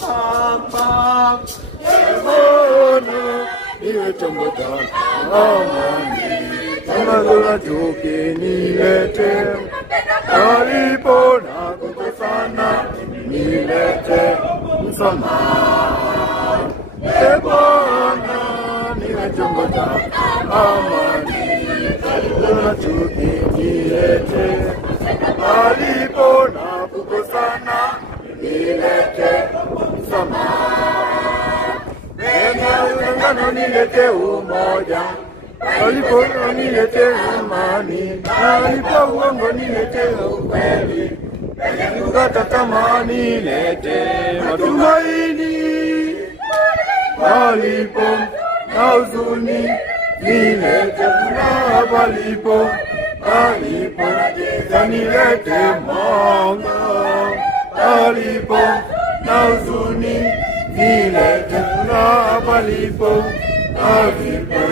pam. Ebono, niwe chombo cha amani. Tunazula chuki nilete, palipo na kukosana nilete msamaha. Ebono, niwe chombo cha amani. Tunazula chuki nilete, palipo na kukosana nilete msamaha. Penye utengano nilete umoja, palipo nilete amani, palipo uongo nilete ukweli, penye kukata tamaa nilete matumaini, palipo na huzuni nilete furaha, palipo na giza nilete mwanga, palipo na huzuni nilete furaha, palipo na giza